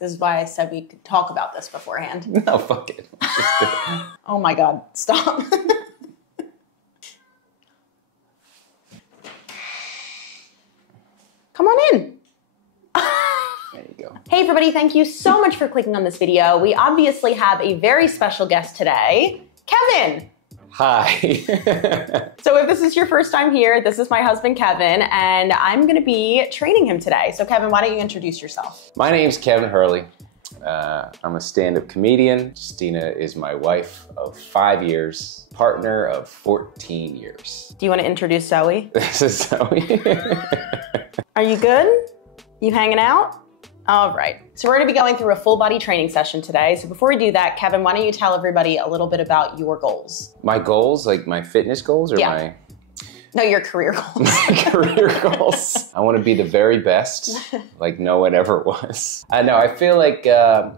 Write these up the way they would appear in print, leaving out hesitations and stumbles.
This is why I said we could talk about this beforehand. No, fuck it. Oh my God, stop. Come on in. There you go. Hey everybody, thank you so much for clicking on this video. We obviously have a very special guest today, Kevin. Hi. So if this is your first time here, this is my husband, Kevin, and I'm gonna be training him today. So Kevin, why don't you introduce yourself? My name's Kevin Hurley. I'm a stand-up comedian. Justina is my wife of 5 years, partner of 14 years. Do you wanna introduce Zoe? This is Zoe. Are you good? You hanging out? All right, so we're gonna be going through a full body training session today. So before we do that, Kevin, why don't you tell everybody a little bit about your goals? My goals, like my fitness goals or my... No, your career goals. My career goals. I want to be the very best, like no one ever was. I know, I feel like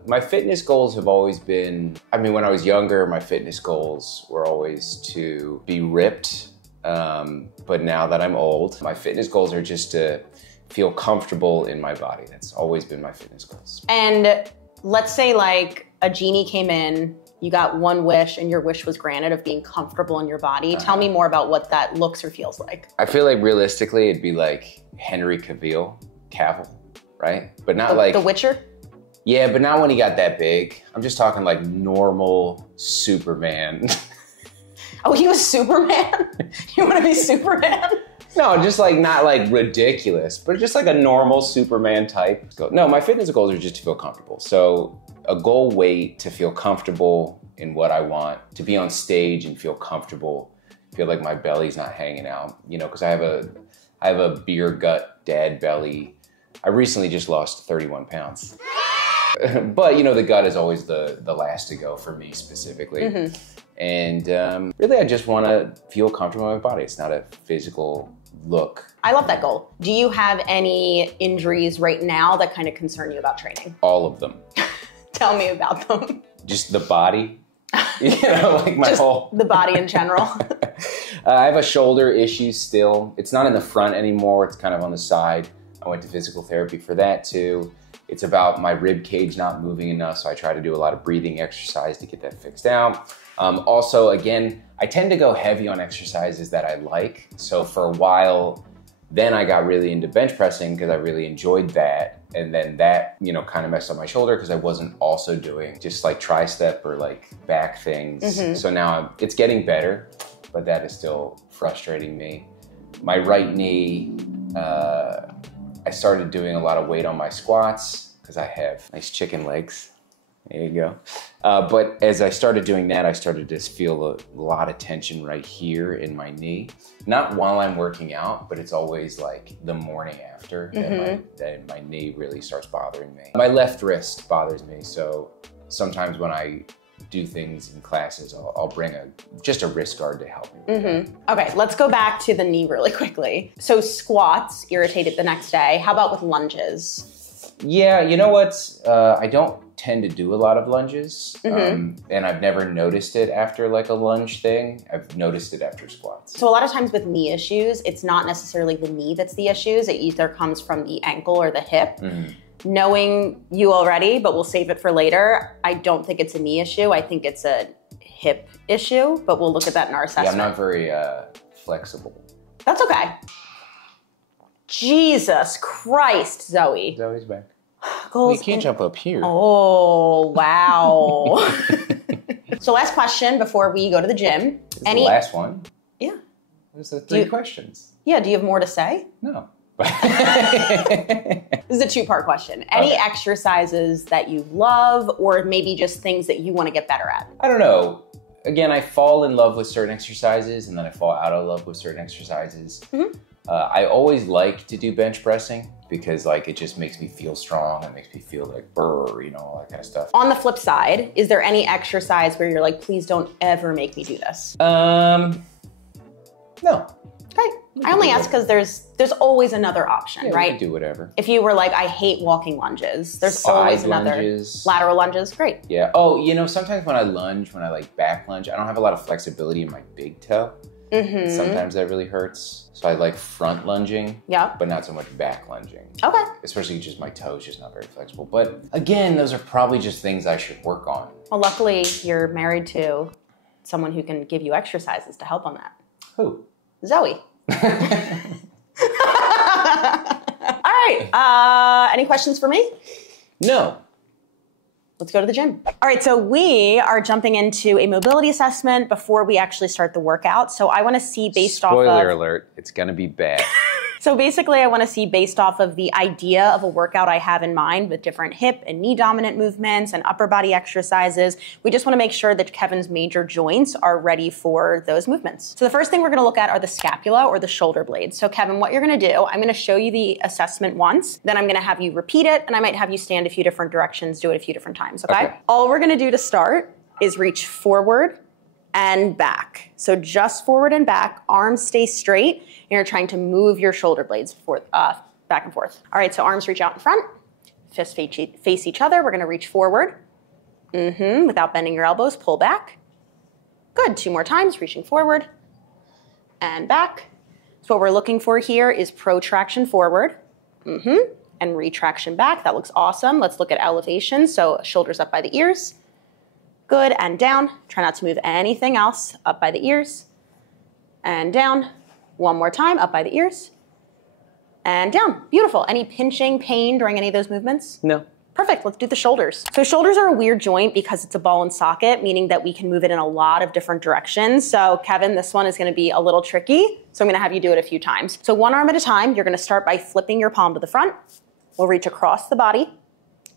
my fitness goals have always been, I mean, when I was younger, my fitness goals were always to be ripped. But now that I'm old, my fitness goals are just to feel comfortable in my body. That's always been my fitness goals. And let's say like a genie came in, you got one wish and your wish was granted of being comfortable in your body. Tell me more about what that looks or feels like. I feel like realistically, it'd be like Henry Cavill, right? But not like... The Witcher? Yeah, but not when he got that big. I'm just talking like normal Superman. Oh, he was Superman? You want to be Superman? No, just like not like ridiculous, but just like a normal Superman type. No, my fitness goals are just to feel comfortable. So a goal weight to feel comfortable in what I want, to be on stage and feel comfortable, feel like my belly's not hanging out, you know, because I have a beer gut dad belly. I recently just lost 31 pounds. But you know, the gut is always the last to go for me specifically. Mm-hmm. And really, I just want to feel comfortable in my body. It's not a physical look. I love that goal. Do you have any injuries right now that kind of concern you about training? All of them. Tell me about them. Just the body, you know, like my whole... the body in general. I have a shoulder issue still. It's not in the front anymore. It's kind of on the side. I went to physical therapy for that too. It's about my rib cage not moving enough, so I try to do a lot of breathing exercise to get that fixed out. Also, again, I tend to go heavy on exercises that I like. So for a while, then I got really into bench pressing because I really enjoyed that. And then that, you know, kind of messed up my shoulder because I wasn't also doing just like tricep or like back things. Mm-hmm. So now it's getting better, but that is still frustrating me. My right knee, I started doing a lot of weight on my squats because I have nice chicken legs. There you go. But as I started doing that, I started to feel a lot of tension right here in my knee. Not while I'm working out, but it's always like the morning after that my knee really starts bothering me. My left wrist bothers me, so sometimes when I do things in classes, I'll bring just a wrist guard to help me. Mm-hmm. Okay, let's go back to the knee really quickly. So squats irritated the next day. How about with lunges? Yeah, you know what? I don't tend to do a lot of lunges, and I've never noticed it after like a lunge thing. I've noticed it after squats. So a lot of times with knee issues, it's not necessarily the knee that's the issues. It either comes from the ankle or the hip. Mm-hmm. Knowing you already, but we'll save it for later, I don't think it's a knee issue. I think it's a hip issue, but we'll look at that in our assessment. Yeah, I'm not very flexible. That's okay. Jesus Christ, Zoe. Zoe's back. Goals you can't jump up here. Oh, wow. So last question before we go to the gym. The last one? Yeah. There's the three questions. Yeah, do you have more to say? No. This is a two-part question. Any exercises that you love or maybe just things that you want to get better at? I don't know. Again, I fall in love with certain exercises and then I fall out of love with certain exercises. Mm-hmm. I always like to do bench pressing because like it just makes me feel strong. It makes me feel like brr, you know, all that kind of stuff. On the flip side, is there any exercise where you're like, please don't ever make me do this? No. Okay. I only ask because there's always another option, right? You can do whatever. If you were like, I hate walking lunges, there's always another. Lunges. Lateral lunges, great. Yeah. Oh, you know, sometimes when I lunge, when I like back lunge, I don't have a lot of flexibility in my big toe. Sometimes that really hurts. So I like front lunging, but not so much back lunging. Okay. Especially just my toes just not very flexible. But again, those are probably just things I should work on. Well, luckily you're married to someone who can give you exercises to help on that. Who? Zoe. All right. Any questions for me? No. Let's go to the gym. All right, so we are jumping into a mobility assessment before we actually start the workout. So I want to see based off of... Spoiler alert, it's going to be bad. So basically, I want to see based off of the idea of a workout I have in mind with different hip and knee dominant movements and upper body exercises. We just want to make sure that Kevin's major joints are ready for those movements. So the first thing we're going to look at are the scapula or the shoulder blades. So Kevin, what you're going to do, I'm going to show you the assessment once, then I'm going to have you repeat it, and I might have you stand a few different directions, do it a few different times, okay? All we're going to do to start is reach forward and back. So just forward and back, arms stay straight. You're trying to move your shoulder blades back and forth. All right, so arms reach out in front, fists face each other. We're gonna reach forward. Without bending your elbows, pull back. Good, 2 more times, reaching forward and back. So what we're looking for here is protraction forward, and retraction back. That looks awesome. Let's look at elevation. So shoulders up by the ears. Good, and down. Try not to move anything else. Up by the ears and down. 1 more time, up by the ears and down. Beautiful. Any pinching, pain during any of those movements? No. Perfect. Let's do the shoulders. So shoulders are a weird joint because it's a ball and socket, meaning that we can move it in a lot of different directions. So Kevin, this one is going to be a little tricky. So I'm going to have you do it a few times. So 1 arm at a time, you're going to start by flipping your palm to the front. We'll reach across the body,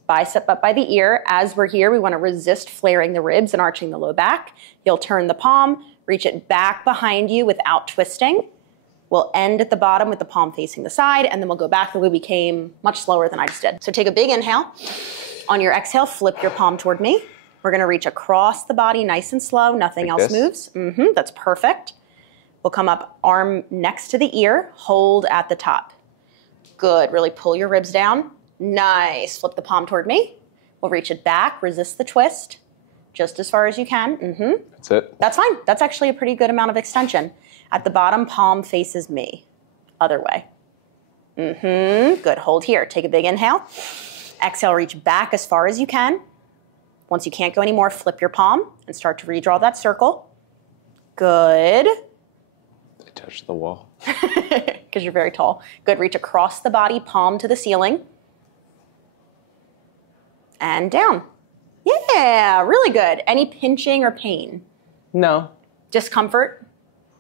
bicep up by the ear. As we're here, we want to resist flaring the ribs and arching the low back. You'll turn the palm, reach it back behind you without twisting. We'll end at the bottom with the palm facing the side, and then we'll go back the way we came, much slower than I just did. So take a big inhale. On your exhale, flip your palm toward me. We're gonna reach across the body nice and slow, nothing else moves. That's perfect. We'll come up, arm next to the ear, hold at the top. Good, really pull your ribs down. Nice, flip the palm toward me. We'll reach it back, resist the twist, just as far as you can. That's it? That's fine. That's actually a pretty good amount of extension. At the bottom, palm faces me. Other way. Good. Hold here. Take a big inhale. Exhale, reach back as far as you can. Once you can't go anymore, flip your palm and start to redraw that circle. Good. I touched the wall. Because you're very tall. Good. Reach across the body, palm to the ceiling. And down. Yeah, really good. Any pinching or pain? No. Discomfort?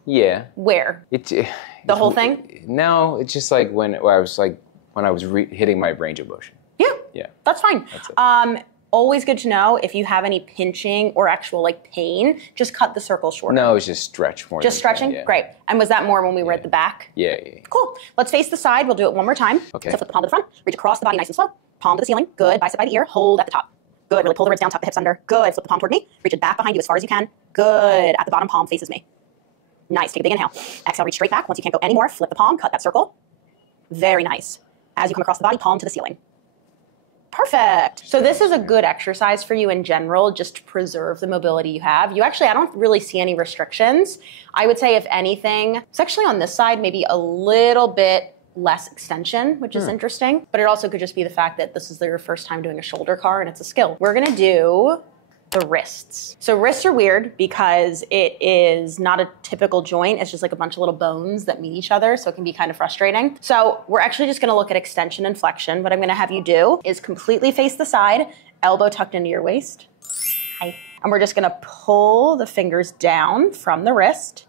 Yeah. Where? The whole thing? No, it's just like when I was hitting my range of motion. Yeah. That's fine. That's it. Always good to know if you have any pinching or actual pain, just cut the circle shorter. No, it's just stretch more. Just stretching? Yeah. Great. And was that more when we were at the back? Yeah. Cool. Let's face the side. We'll do it 1 more time. Okay. So flip the palm to the front, reach across the body nice and slow. Palm to the ceiling. Good. Bicep by the ear. Hold at the top. Good. Really pull the ribs down, tuck the hips under. Good. Flip the palm toward me. Reach it back behind you as far as you can. Good. At the bottom, palm faces me. Nice. Take a big inhale. Exhale, reach straight back. Once you can't go anymore, flip the palm, cut that circle. Very nice. As you come across the body, palm to the ceiling. Perfect. So this is a good exercise for you in general, just to preserve the mobility you have. I don't really see any restrictions. I would say if anything, it's actually on this side, maybe a little bit less extension, which is interesting. But it also could just be the fact that this is your first time doing a shoulder car and it's a skill. We're gonna do the wrists. So wrists are weird because it is not a typical joint. It's just like a bunch of little bones that meet each other. So it can be kind of frustrating. So we're actually just gonna look at extension and flexion. What I'm gonna have you do is completely face the side, elbow tucked into your waist. Hi. And we're just gonna pull the fingers down from the wrist.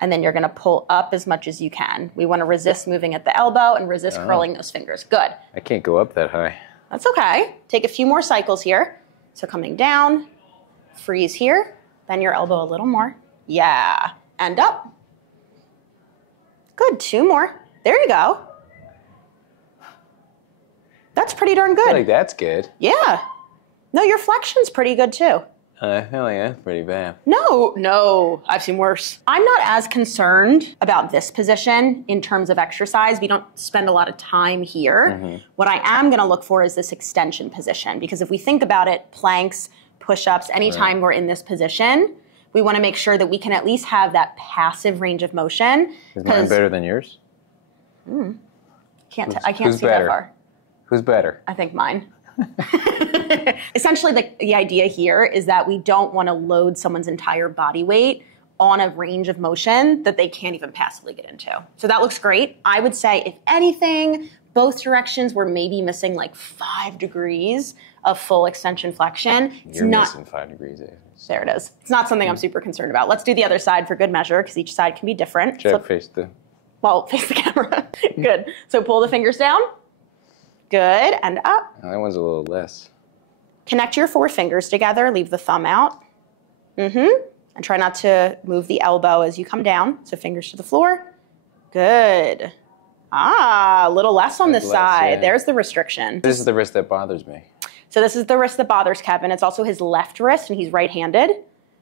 And then you're gonna pull up as much as you can. We wanna resist moving at the elbow and resist curling those fingers. Good. I can't go up that high. That's okay. Take a few more cycles here. So coming down, freeze here, then your elbow a little more. Yeah, and up. Good, 2 more. There you go. That's pretty darn good. I feel like that's good. Yeah. No, your flexion's pretty good too. I feel like that's pretty bad. No, I've seen worse. I'm not as concerned about this position in terms of exercise. We don't spend a lot of time here. What I am gonna look for is this extension position, because if we think about it, planks, push-ups, anytime we're in this position, we want to make sure that we can at least have that passive range of motion. Is mine better than yours? I can't see better? that far. Who's better? I think mine. Essentially, the idea here is that we don't want to load someone's entire body weight on a range of motion that they can't even passively get into. So that looks great. I would say, if anything, both directions we're maybe missing like 5 degrees of full extension flexion. You're missing 5 degrees. There it is. It's not something I'm super concerned about. Let's do the other side for good measure, because each side can be different. Face the camera. Good. So pull the fingers down. Good. And up. Oh, that one's a little less. Connect your 4 fingers together. Leave the thumb out. And try not to move the elbow as you come down. So fingers to the floor. Good. A little less on this side. Yeah. There's the restriction. This is the wrist that bothers me. So this is the wrist that bothers Kevin. It's also his left wrist, and he's right-handed.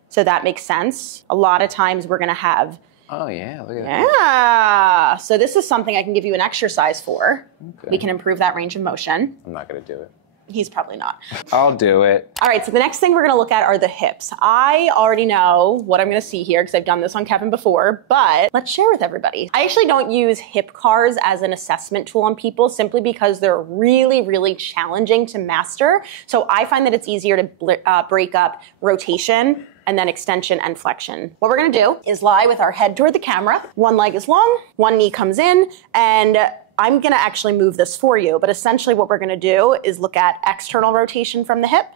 So that makes sense. A lot of times we're going to have... Oh, yeah. Look at that. Yeah. So this is something I can give you an exercise for. Okay. We can improve that range of motion. I'm not going to do it. He's probably not. I'll do it. All right, so the next thing we're going to look at are the hips. I already know what I'm going to see here because I've done this on Kevin before, but let's share with everybody. I actually don't use hip cars as an assessment tool on people simply because they're really, really challenging to master. So I find that it's easier to break up rotation and then extension and flexion. What we're going to do is lie with our head toward the camera. One leg is long, one knee comes in, and I'm going to actually move this for you, but essentially what we're going to do is look at external rotation from the hip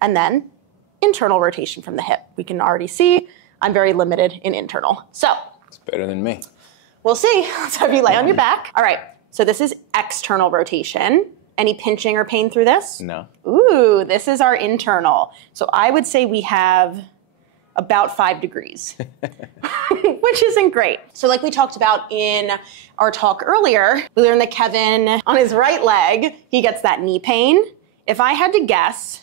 and then internal rotation from the hip. We can already see I'm very limited in internal. So it's better than me. We'll see. Let's have you lay on your back. All right, so this is external rotation. Any pinching or pain through this? No. Ooh, this is our internal. So I would say we have about 5 degrees, which isn't great. So like we talked about in our talk earlier, we learned that Kevin, on his right leg, he gets that knee pain. If I had to guess,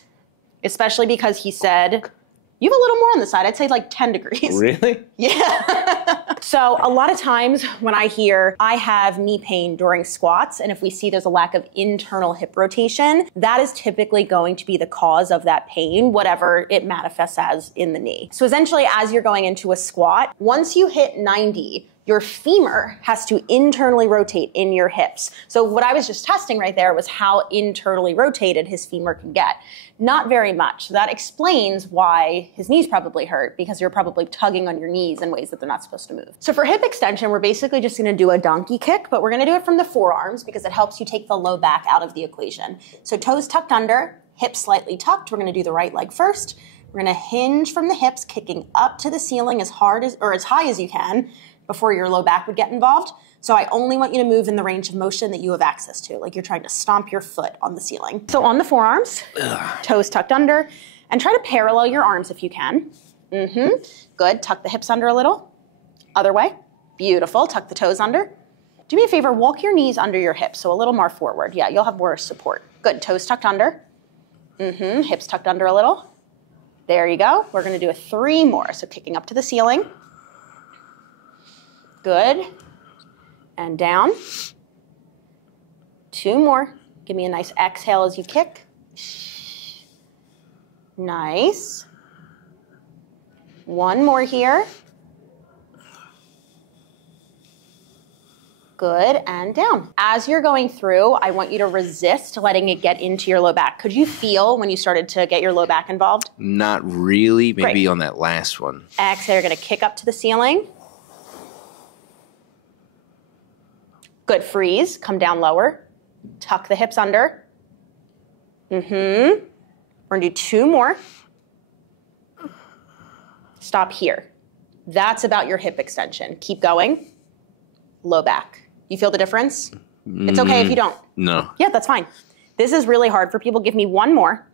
especially because he said, you have a little more on the side, I'd say like 10 degrees. Really? Yeah. So a lot of times when I hear I have knee pain during squats, and if we see there's a lack of internal hip rotation, that is typically going to be the cause of that pain, whatever it manifests as in the knee. So essentially, as you're going into a squat, once you hit 90, your femur has to internally rotate in your hips. So what I was just testing right there was how internally rotated his femur can get. Not very much. So that explains why his knees probably hurt, because you're probably tugging on your knees in ways that they're not supposed to move. So for hip extension, we're basically just gonna do a donkey kick, but we're gonna do it from the forearms because it helps you take the low back out of the equation. So toes tucked under, hips slightly tucked. We're gonna do the right leg first. We're gonna hinge from the hips, kicking up to the ceiling as hard as, or as high as you can, before your low back would get involved. So I only want you to move in the range of motion that you have access to, like you're trying to stomp your foot on the ceiling. So on the forearms, toes tucked under, and try to parallel your arms if you can. Good, tuck the hips under a little. Other way, beautiful, tuck the toes under. Do me a favor, walk your knees under your hips, so a little more forward. Yeah, you'll have more support. Good, toes tucked under. Hips tucked under a little. There you go. We're gonna do 3 more, so kicking up to the ceiling. Good. And down. 2 more. Give me a nice exhale as you kick. Nice. 1 more here. Good, and down. As you're going through, I want you to resist letting it get into your low back. Could you feel when you started to get your low back involved? Not really, maybe on that last one. Exhale, you're gonna kick up to the ceiling. Good, freeze, come down lower. Tuck the hips under. We're gonna do 2 more. Stop here. That's about your hip extension. Keep going. Low back. You feel the difference? It's okay if you don't. No. Yeah, that's fine. This is really hard for people. Give me 1 more.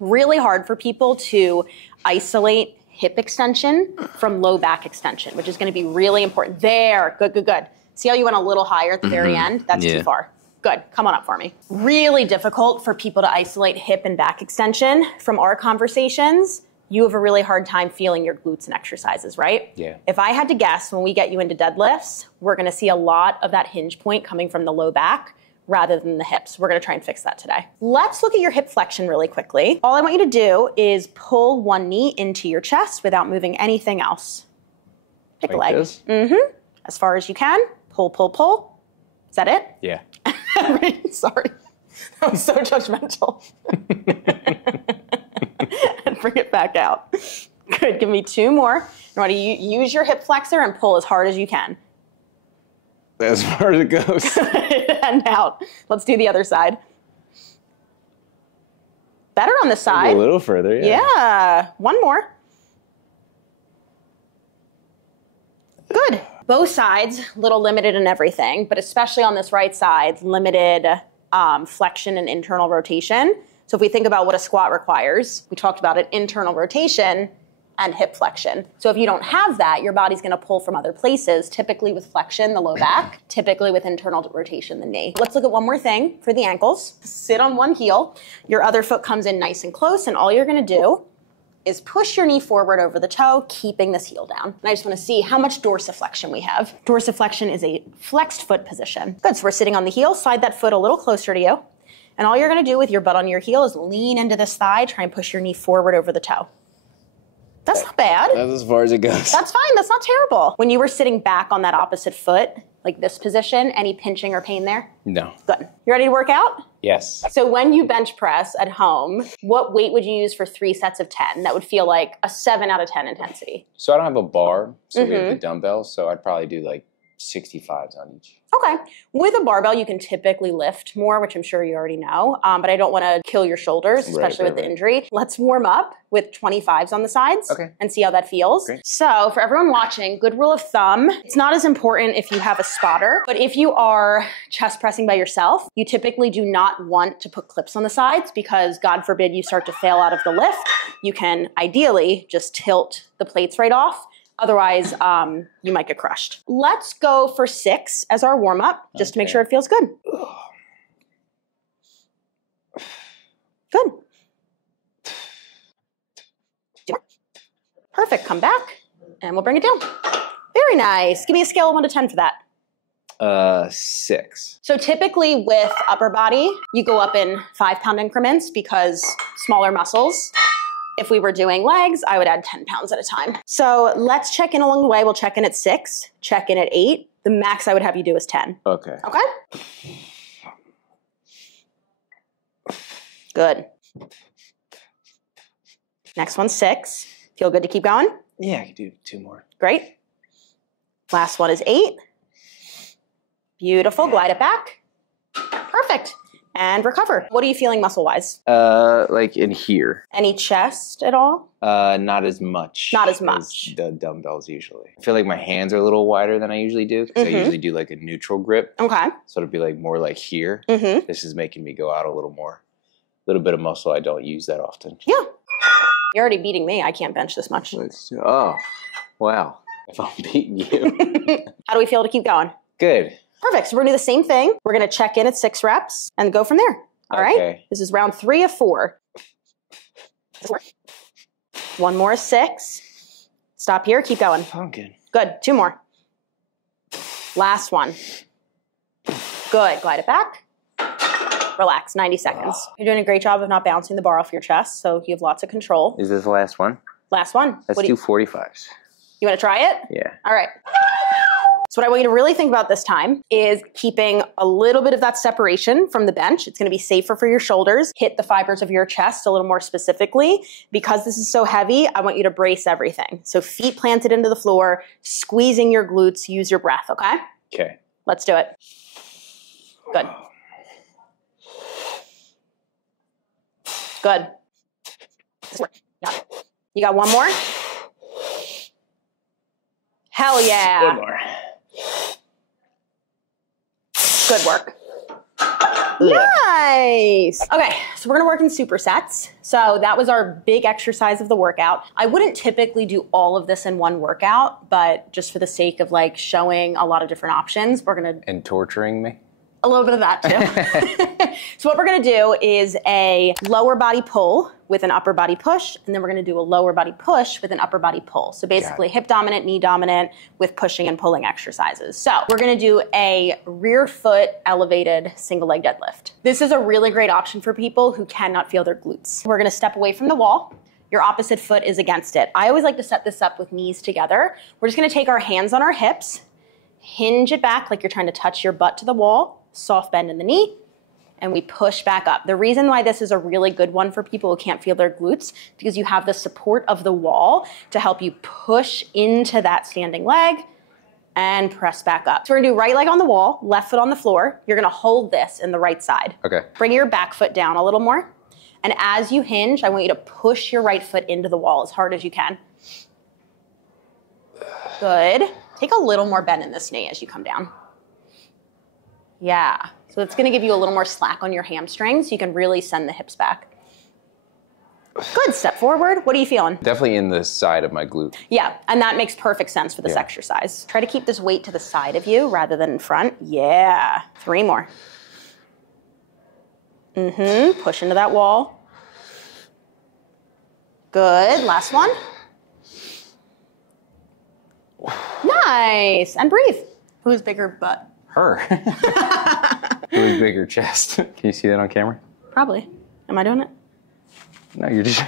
Really hard for people to isolate hip extension from low back extension, which is gonna be really important. There, good, good, good. See how you went a little higher at the very end? That's too far. Good, come on up for me. Really difficult for people to isolate hip and back extension. From our conversations, you have a really hard time feeling your glutes and exercises, right? Yeah. If I had to guess, when we get you into deadlifts, we're gonna see a lot of that hinge point coming from the low back rather than the hips. We're gonna try and fix that today. Let's look at your hip flexion really quickly. All I want you to do is pull one knee into your chest without moving anything else. Pick a leg. This? As far as you can. Pull, pull, pull. Is that it? Yeah. Sorry. That was so judgmental. And bring it back out. Good, give me 2 more. You want to use your hip flexor and pull as hard as you can. As far as it goes. And out. Let's do the other side. Better on this side. A little further, yeah. Yeah, 1 more. Good. Both sides, a little limited in everything, but especially on this right side, limited flexion and internal rotation. So if we think about what a squat requires, we talked about it, internal rotation and hip flexion. So if you don't have that, your body's gonna pull from other places, typically with flexion, the low back, typically with internal rotation, the knee. Let's look at one more thing for the ankles. Sit on one heel, your other foot comes in nice and close, and all you're gonna do is push your knee forward over the toe, keeping this heel down. And I just wanna see how much dorsiflexion we have. Dorsiflexion is a flexed foot position. Good, so we're sitting on the heel, slide that foot a little closer to you. And all you're gonna do with your butt on your heel is lean into this thigh, try and push your knee forward over the toe. That's not bad. That's as far as it goes. That's fine, that's not terrible. When you were sitting back on that opposite foot, like this position, any pinching or pain there? No. Good. You ready to work out? Yes. So when you bench press at home, what weight would you use for 3 sets of 10? That would feel like a 7 out of 10 intensity. So I don't have a bar, so we have the dumbbells, so I'd probably do like 65s on each. Okay. With a barbell, you can typically lift more, which I'm sure you already know, but I don't want to kill your shoulders, especially with the injury. Let's warm up with 25s on the sides and see how that feels. Great. So for everyone watching, good rule of thumb, it's not as important if you have a spotter, but if you are chest pressing by yourself, you typically do not want to put clips on the sides because God forbid you start to fail out of the lift. You can ideally just tilt the plates right off. Otherwise, you might get crushed. Let's go for 6 as our warm-up, just to make sure it feels good. Good. Perfect, come back, and we'll bring it down. Very nice. Give me a scale of 1 to 10 for that. 6. So typically with upper body, you go up in 5-pound increments because smaller muscles. If we were doing legs, I would add 10 pounds at a time. So let's check in along the way. We'll check in at 6, check in at 8. The max I would have you do is 10. Okay. Okay? Good. Next one's 6. Feel good to keep going? Yeah, I can do 2 more. Great. Last one is 8. Beautiful. Glide it back. Perfect. And recover. What are you feeling muscle-wise? Like in here. Any chest at all? Not as much. Not as much. As the dumbbells usually. I feel like my hands are a little wider than I usually do because I usually do like a neutral grip. Okay. So it'd be like more like here. This is making me go out a little more. A little bit of muscle I don't use that often. Yeah. You're already beating me. I can't bench this much. Oh, wow. If I'm beating you. How do we feel to keep going? Good. Perfect. So we're going to do the same thing. We're going to check in at 6 reps and go from there. All right? This is round 3 of 4. 1 more is 6. Stop here. Keep going. I'm good. Good. 2 more. Last one. Good. Glide it back. Relax. 90 seconds. You're doing a great job of not bouncing the bar off your chest, so you have lots of control. Is this the last one? Last one. Let's do 45s. You want to try it? Yeah. All right. So what I want you to really think about this time is keeping a little bit of that separation from the bench. It's going to be safer for your shoulders. Hit the fibers of your chest a little more specifically. Because this is so heavy, I want you to brace everything. So feet planted into the floor, squeezing your glutes, use your breath, okay? Okay. Let's do it. Good. Good. You got 1 more? Hell yeah. 1 more. Good work. Nice. Okay, so we're gonna work in supersets. So that was our big exercise of the workout. I wouldn't typically do all of this in one workout, but just for the sake of like showing a lot of different options, we're gonna... And torturing me? A little bit of that too. So what we're gonna do is a lower body pull with an upper body push, and then we're gonna do a lower body push with an upper body pull. So basically hip dominant, knee dominant with pushing and pulling exercises. So we're gonna do a rear foot elevated single leg deadlift. This is a really great option for people who cannot feel their glutes. We're gonna step away from the wall. Your opposite foot is against it. I always like to set this up with knees together. We're just gonna take our hands on our hips, hinge it back like you're trying to touch your butt to the wall, soft bend in the knee, and we push back up. The reason why this is a really good one for people who can't feel their glutes, because you have the support of the wall to help you push into that standing leg and press back up. So we're gonna do right leg on the wall, left foot on the floor. You're gonna hold this in the right side. Okay. Bring your back foot down a little more. And as you hinge, I want you to push your right foot into the wall as hard as you can. Good. Take a little more bend in this knee as you come down. Yeah. So it's gonna give you a little more slack on your hamstrings so you can really send the hips back. Good, step forward. What are you feeling? Definitely in the side of my glute. Yeah, and that makes perfect sense for this exercise. Try to keep this weight to the side of you rather than in front. Yeah, 3 more. Push into that wall. Good, last one. Nice, and breathe. Who's bigger butt? Her. Who's bigger chest? Can you see that on camera? Probably. Am I doing it? No, you're just.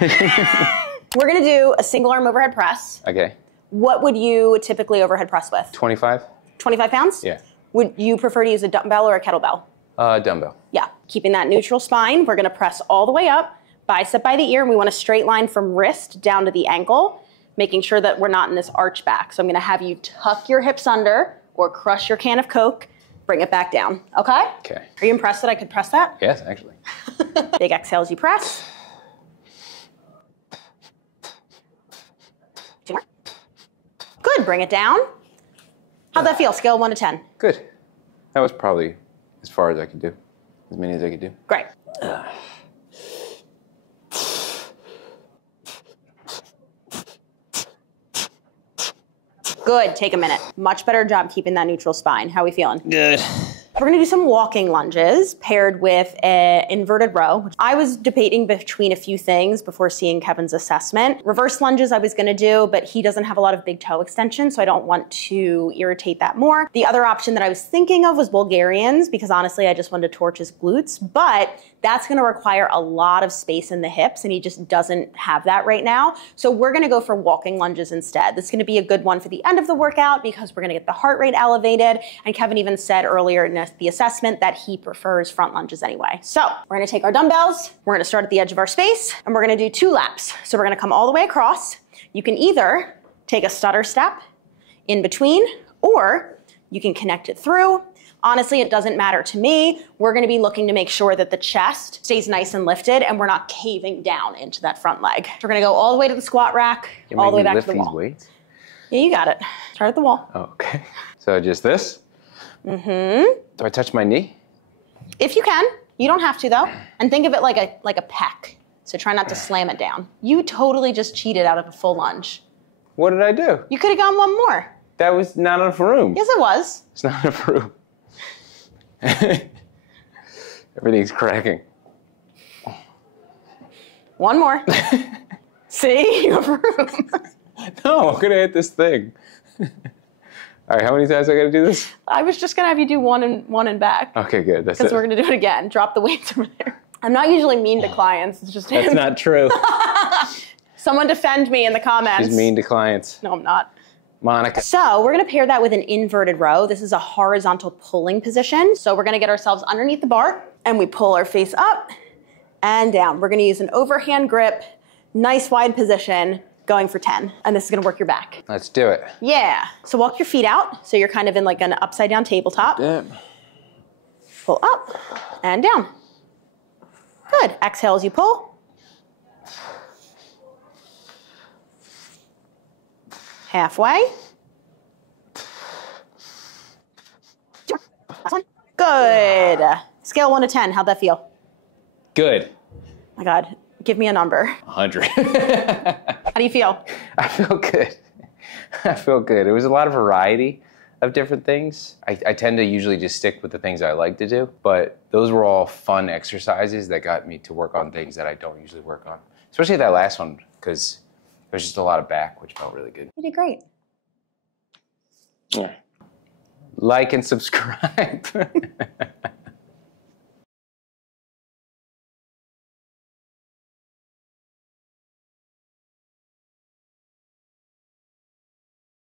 We're gonna do a single arm overhead press. Okay. What would you typically overhead press with? 25? 25 pounds? Yeah. Would you prefer to use a dumbbell or a kettlebell? Dumbbell. Yeah. Keeping that neutral spine, we're gonna press all the way up, bicep by the ear, and we want a straight line from wrist down to the ankle, making sure that we're not in this arch back. So I'm gonna have you tuck your hips under or crush your can of Coke, bring it back down, okay? Okay. Are you impressed that I could press that? Yes, actually. Big exhale as you press. 2 more. Good, bring it down. How'd that feel? Scale of 1 to 10. Good. That was probably as far as I could do. As many as I could do. Great. Good, take a minute. Much better job keeping that neutral spine. How are we feeling? Good. We're gonna do some walking lunges paired with an inverted row. I was debating between a few things before seeing Kevin's assessment. Reverse lunges I was gonna do, but he doesn't have a lot of big toe extension, so I don't want to irritate that more. The other option that I was thinking of was Bulgarians, because honestly, I just wanted to torch his glutes, but that's gonna require a lot of space in the hips, and he just doesn't have that right now. So we're gonna go for walking lunges instead. This is gonna be a good one for the end of the workout because we're gonna get the heart rate elevated, and Kevin even said earlier in the assessment that he prefers front lunges anyway. So we're gonna take our dumbbells, we're gonna start at the edge of our space, and we're gonna do 2 laps. So we're gonna come all the way across. You can either take a stutter step in between, or you can connect it through. Honestly, it doesn't matter to me. We're gonna be looking to make sure that the chest stays nice and lifted and we're not caving down into that front leg. So we're gonna go all the way to the squat rack, all the way back to the wall. Weights? Yeah, you got it. Start at the wall. Oh, okay. So just this? Do I touch my knee? If you can. You don't have to though. And think of it like a pec. So try not to slam it down. You totally just cheated out of a full lunge. What did I do? You could have gone one more. That was not enough room. Yes, it was. It's not enough room. Everything's cracking. One more. See? You have room. No, I'm gonna hit this thing. All right, how many times I gotta do this? I was just gonna have you do one and back. Okay, good. That's it. Because we're gonna do it again. Drop the weights over there. I'm not usually mean to clients. It's just That's not true. Someone defend me in the comments. She's mean to clients. No, I'm not. Monica. So we're gonna pair that with an inverted row. This is a horizontal pulling position. So we're gonna get ourselves underneath the bar and we pull our face up and down. We're gonna use an overhand grip, nice wide position, going for 10. And this is gonna work your back. Let's do it. Yeah. So walk your feet out. So you're kind of in like an upside down tabletop. Yeah. Pull up and down. Good. Exhale as you pull. Halfway. Last one. Good. Scale 1 to 10. How'd that feel? Good. My God. Give me a number. 100. How do you feel? I feel good. I feel good. It was a lot of variety. of different things. I tend to usually just stick with the things I like to do, but those were all fun exercises that got me to work on things that I don't usually work on. Especially that last one, because there's just a lot of back, which felt really good. You did great. Yeah. Like and subscribe.